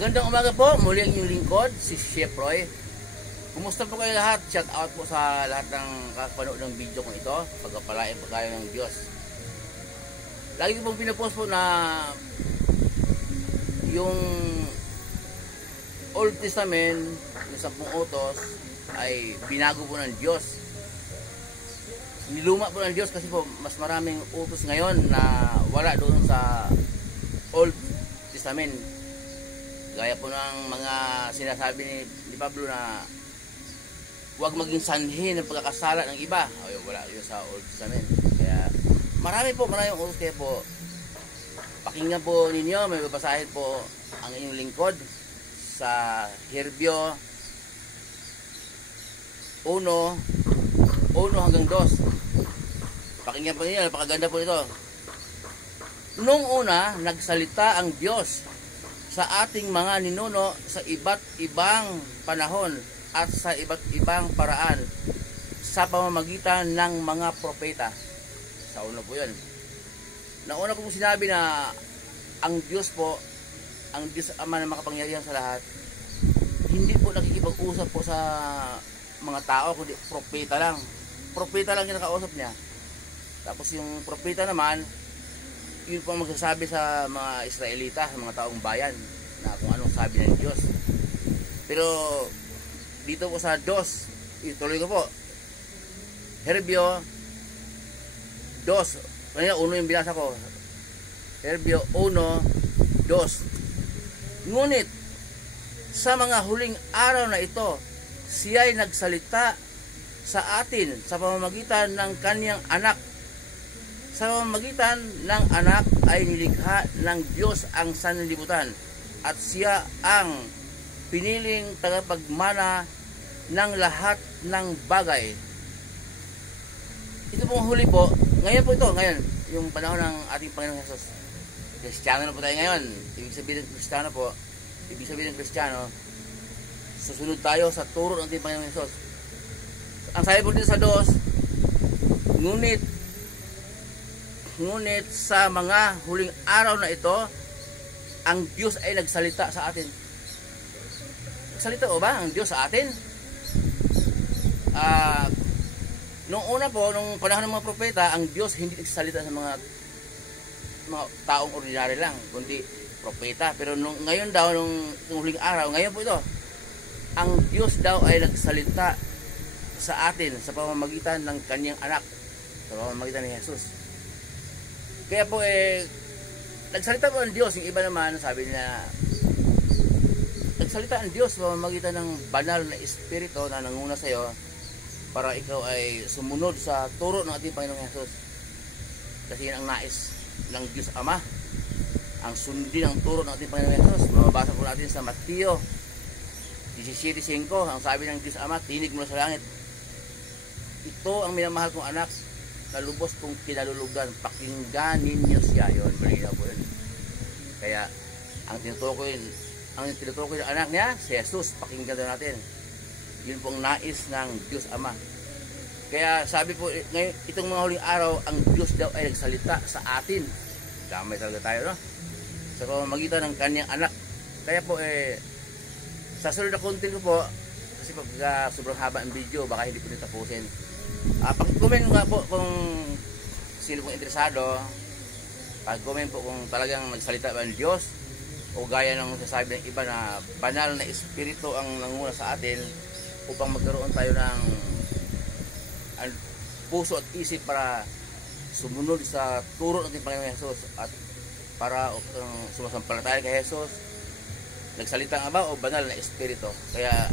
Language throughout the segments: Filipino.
Magandang umaga po, muli ang inyong lingkod, si Chef Roy. Kumusta po kayo lahat? Shout out po sa lahat ng kakapanood ng video kong ito. Pagpapalain po kayo ng Diyos. Lagi ko pong pinapost po na yung Old Testament, yung 10 utos, ay binago po ng Diyos. Niluma po ng Diyos kasi po mas maraming utos ngayon na wala doon sa Old Testament. Gaya po ng mga sinasabi ni Pablo na huwag maging sanhi ng pagkakasala ng iba. Ay, wala yun sa Old Testament. Kaya maraming utos. Kaya po pakinggan po ninyo, may babasahin po ang inyong lingkod sa Herbio 1 hanggang 2. Pakinggan po ninyo, napakaganda po ito. Nung una, nagsalita ang Diyos sa ating mga ninuno sa iba't ibang panahon at sa iba't ibang paraan sa pamamagitan ng mga propeta. Sa una po yun. Nauna ko sinabi na ang Diyos po, ang Diyos Ama na makapangyarihan sa lahat, hindi po nakikipag-usap po sa mga tao, kundi propeta lang. Propeta lang yung nakausap niya. Tapos yung propeta naman, yun po ang magsasabi sa mga Israelita, sa mga taong bayan, na kung anong sabi ng Diyos. Pero dito po sa 2, ituloy ko po. Herbio 2. Kanina 1 yung binasa ko. Herbio 1, 2. Ngunit sa mga huling araw na ito, siya'y nagsalita sa atin sa pamamagitan ng kanyang anak. Sa pamamagitan ng anak ay nilikha ng Diyos ang sanlibutan at siya ang piniling tagapagmana ng lahat ng bagay. Ito pong huli po, ngayon po ito, ngayon, yung panahon ng ating Panginoong Jesus. Kristiyano na po tayo ngayon. Ibig sabihin ng Kristiyano po, ibig sabihin ng Kristiyano, susunod tayo sa turo ng ating Panginoong Jesus. Ang sabi po dito sa 2, ngunit sa mga huling araw na ito, ang Diyos ay nagsalita sa atin. Nagsalita o ba ang Diyos sa atin? Nung una po, nung panahon ng mga propeta, ang Diyos hindi nagsalita sa mga taong ordinary lang, kundi propeta. Pero ngayon daw, nung huling araw, ngayon po ito, ang Diyos daw ay nagsalita sa atin sa pamamagitan ng kanyang anak, sa pamamagitan ni Jesus. Kaya po nagsalita po ang Diyos. Yung iba naman sabi nila, nagsalita ang Diyos sa pamamagitan ng banal na espiritu na nanguna sa iyo para ikaw ay sumunod sa turo ng ating Panginoong Jesus. Kasi yan ang nais ng Diyos Ama, ang sundin ang turo ng ating Panginoong Jesus. Mababasa po natin sa Mateo 17:5, ang sabi ng Diyos Ama, tinig mula sa langit, ito ang minamahal kong anak na lubos kong kinalulugan, pakinggan ninyo siya. Yun, malinaw po yun. Kaya ang tinutukoy ng anak niya, si Jesus, pakinggan daw natin. Yun pong nais ng Diyos Ama. Kaya sabi po, ngayon, itong mga huling araw, ang Diyos daw ay nagsalita sa atin. Damay talaga tayo, no? Sa pamamagitan ng kanyang anak. Kaya po, sa sunod na content ko po, kasi pag sobrang haba ang video, baka hindi po nito tapusin. Pag-comment nga po kung sino pong interesado. Pag-comment po kung talagang nagsalita ba ng Diyos o gaya ng sasabi ng iba na banal na espiritu ang nanguna sa atin upang magkaroon tayo ng puso at isip para sumunod sa turo ng ating Panginoong Jesus at para sumasampalataya kay Jesus. Nagsalita nga ba o banal na espiritu? Kaya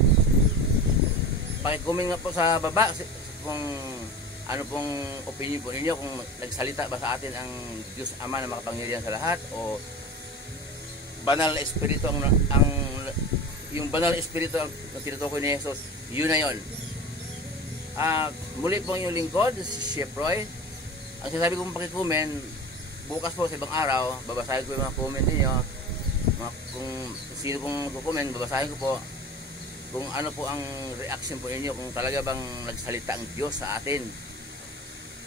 paki-comment nga po sa baba kung ano pong opinion po ninyo, kung nagsalita ba sa atin ang Diyos Ama na makapangyarihan sa lahat o banal na espiritu yung banal na espiritu ang tinutukoy ni Jesus. Yun na yun. Muli po yung lingkod, si Chef Roy. Ang sinasabi kong paki-comment, bukas po sa ibang araw, babasahin ko yung mga comment ninyo. Kung sino pong mag-comment, babasahin ko po kung ano po ang reaction po ninyo, kung talaga bang nagsalita ang Diyos sa atin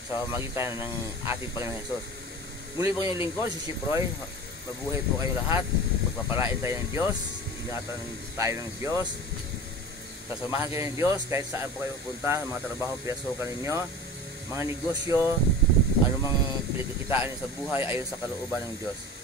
sa magitan ng ating Panginoon Jesus. Muli po yung lingkod, si Chef Roy. Mabuhay po kayo lahat. Pagpapalain tayo ng Diyos. ingatan tayo ng Diyos. Sasamahan kayo ng Diyos kahit saan po kayo pupunta, mga trabaho pinasukan ninyo, mga negosyo, anumang pinagkikitaan niyo sa buhay ayon sa kalooban ng Diyos.